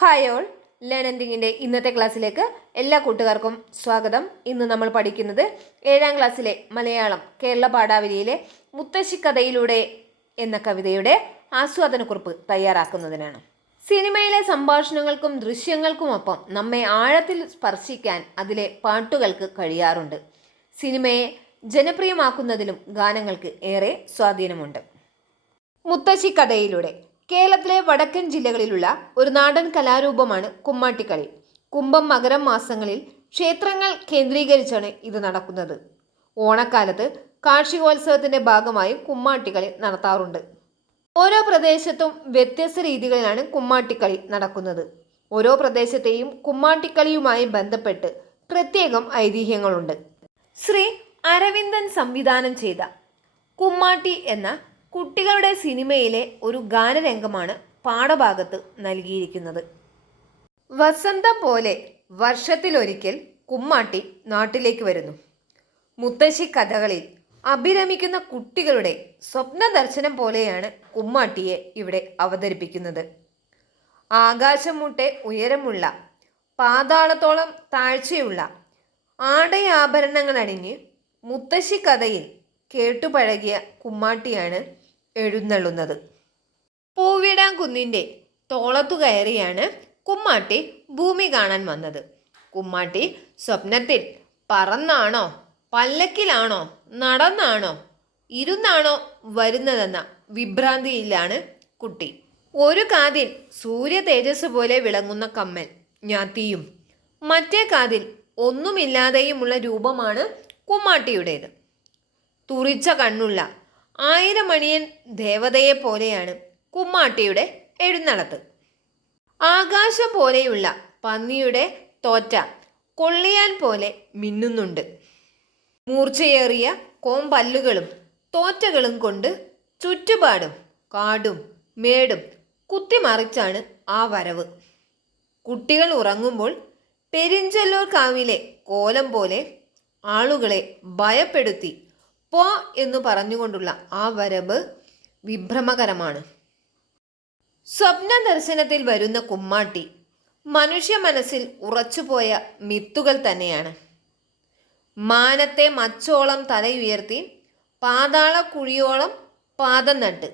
Hi all ലേണൻഡിങ്ങിന്റെ ഇന്നത്തെ ക്ലാസ്സിലേക്ക് എല്ലാ കൂട്ടുകാർക്കും സ്വാഗതം. ഇന്ന് നമ്മൾ പഠിക്കുന്നത് ഏഴാം ക്ലാസ്സിലെ മലയാളം കേരള പാഠാവലിയിലെ മുത്തശ്ശിക്കഥയിലൂടെ എന്ന കവിതയുടെ ആസ്വാദനക്കുറിപ്പ് തയ്യാറാക്കുന്നതിനാണ്. സിനിമയിലെ സംഭാഷണങ്ങൾക്കും ദൃശ്യങ്ങൾക്കുമൊപ്പം നമ്മെ ആഴത്തിൽ സ്പർശിക്കാൻ അതിലെ പാട്ടുകൾക്ക് കഴിയാറുണ്ട്. സിനിമയെ ജനപ്രിയമാക്കുന്നതിലും ഗാനങ്ങൾക്ക് ഏറെ സ്വാധീനമുണ്ട്. മുത്തശ്ശി കഥയിലൂടെ കേരളത്തിലെ വടക്കൻ ജില്ലകളിലുള്ള ഒരു നാടൻ കലാരൂപമാണ് കുമ്മാട്ടിക്കളി. കുംഭം മകരം മാസങ്ങളിൽ ക്ഷേത്രങ്ങൾ കേന്ദ്രീകരിച്ചാണ് ഇത് നടക്കുന്നത്. ഓണക്കാലത്ത് കാർഷികോത്സവത്തിന്റെ ഭാഗമായി കുമ്മാട്ടിക്കളി നടത്താറുണ്ട്. ഓരോ പ്രദേശത്തും വ്യത്യസ്ത രീതികളിലാണ് കുമ്മാട്ടിക്കളി നടക്കുന്നത്. ഓരോ പ്രദേശത്തെയും കുമ്മാട്ടിക്കളിയുമായി ബന്ധപ്പെട്ട് പ്രത്യേകം ഐതിഹ്യങ്ങളുണ്ട്. ശ്രീ അരവിന്ദൻ സംവിധാനം ചെയ്ത കുമ്മാട്ടി എന്ന കുട്ടികളുടെ സിനിമയിലെ ഒരു ഗാനരംഗമാണ് പാഠഭാഗത്ത് നൽകിയിരിക്കുന്നത്. വസന്തം പോലെ വർഷത്തിലൊരിക്കൽ കുമ്മാട്ടി നാട്ടിലേക്ക് വരുന്നു. മുത്തശ്ശി കഥകളിൽ അഭിരമിക്കുന്ന കുട്ടികളുടെ സ്വപ്ന ദർശനം പോലെയാണ് കുമ്മാട്ടിയെ ഇവിടെ അവതരിപ്പിക്കുന്നത്. ആകാശം മുട്ടെ ഉയരമുള്ള പാതാളത്തോളം താഴ്ചയുള്ള ആടയാഭരണങ്ങൾ അണിഞ്ഞ് മുത്തശ്ശി കഥയിൽ കേട്ടുപഴകിയ കുമ്മാട്ടിയാണ് എഴുന്നള്ളുന്നത്. പൂവിടാം കുന്നിന്റെ തോളത്തു കയറിയാണ് കുമ്മാട്ടി ഭൂമി കാണാൻ വന്നത്. കുമ്മാട്ടി സ്വപ്നത്തിൽ പറന്നാണോ പല്ലക്കിലാണോ നടന്നാണോ ഇരുന്നാണോ വരുന്നതെന്ന വിഭ്രാന്തിയിലാണ് കുട്ടി. ഒരു കാതിൽ സൂര്യ തേജസ് പോലെ വിളങ്ങുന്ന കമ്മൽ ഞാത്തിയും മറ്റേ കാതിൽ ഒന്നുമില്ലാതെയുമുള്ള രൂപമാണ് കുമ്മാട്ടിയുടേത്. തുറിച്ച കണ്ണുള്ള ആയിരമണിയൻ ദേവതയെ പോലെയാണ് കുമ്മാട്ടിയുടെ എഴുന്നള്ളത്ത്. ആകാശം പോലെയുള്ള പന്നിയുടെ തോറ്റ കൊള്ളിയാൻ പോലെ മിന്നുന്നുണ്ട്. മൂർച്ചയേറിയ കോമ്പല്ലുകളും തോറ്റകളും കൊണ്ട് ചുറ്റുപാടും കാടും മേടും കുത്തിമറിച്ചാണ് ആ വരവ്. കുട്ടികൾ ഉറങ്ങുമ്പോൾ പെരിഞ്ചല്ലൂർ കാവിലെ കോലം പോലെ ആളുകളെ ഭയപ്പെടുത്തി പോ എന്ന് പറഞ്ഞുകൊണ്ടുള്ള ആ വരവ് വിഭ്രമകരമാണ്. സ്വപ്ന ദർശനത്തിൽ വരുന്ന കുമ്മാട്ടി മനുഷ്യ മനസ്സിൽ ഉറച്ചുപോയ മിത്തുകൾ തന്നെയാണ്. മാനത്തെ മച്ചോളം തലയുയർത്തി പാതാള കുഴിയോളം പാദം നട്ട്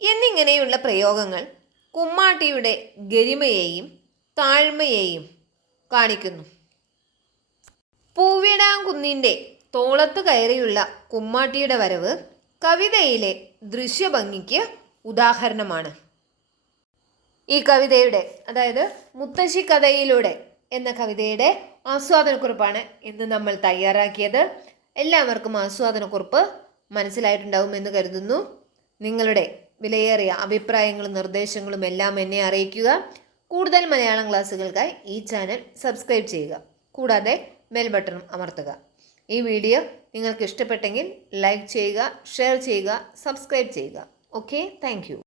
എന്നിങ്ങനെയുള്ള പ്രയോഗങ്ങൾ കുമ്മാട്ടിയുടെ ഗരിമയെയും താഴ്മയെയും കാണിക്കുന്നു. പൂവിടാങ്കുന്നിന്റെ തോളത്ത് കയറിയുള്ള കുമ്മാട്ടിയുടെ വരവ് കവിതയിലെ ദൃശ്യഭംഗിക്ക് ഉദാഹരണമാണ്. ഈ കവിതയുടെ അതായത് മുത്തശ്ശി കഥയിലൂടെ എന്ന കവിതയുടെ ആസ്വാദനക്കുറിപ്പാണ് ഇന്ന് നമ്മൾ തയ്യാറാക്കിയത്. എല്ലാവർക്കും ആസ്വാദനക്കുറിപ്പ് മനസ്സിലായിട്ടുണ്ടാവുമെന്ന് കരുതുന്നു. നിങ്ങളുടെ വിലയേറിയ അഭിപ്രായങ്ങളും നിർദ്ദേശങ്ങളും എല്ലാം എന്നെ അറിയിക്കുക. കൂടുതൽ മലയാളം ക്ലാസ്സുകൾക്കായി ഈ ചാനൽ സബ്സ്ക്രൈബ് ചെയ്യുക. കൂടാതെ ബെൽ ബട്ടണും അമർത്തുക. ഈ വീഡിയോ നിങ്ങൾക്ക് ഇഷ്ടപ്പെട്ടെങ്കിൽ ലൈക്ക് ചെയ്യുക ഷെയർ ചെയ്യുക സബ്സ്ക്രൈബ് ചെയ്യുക. Okay thank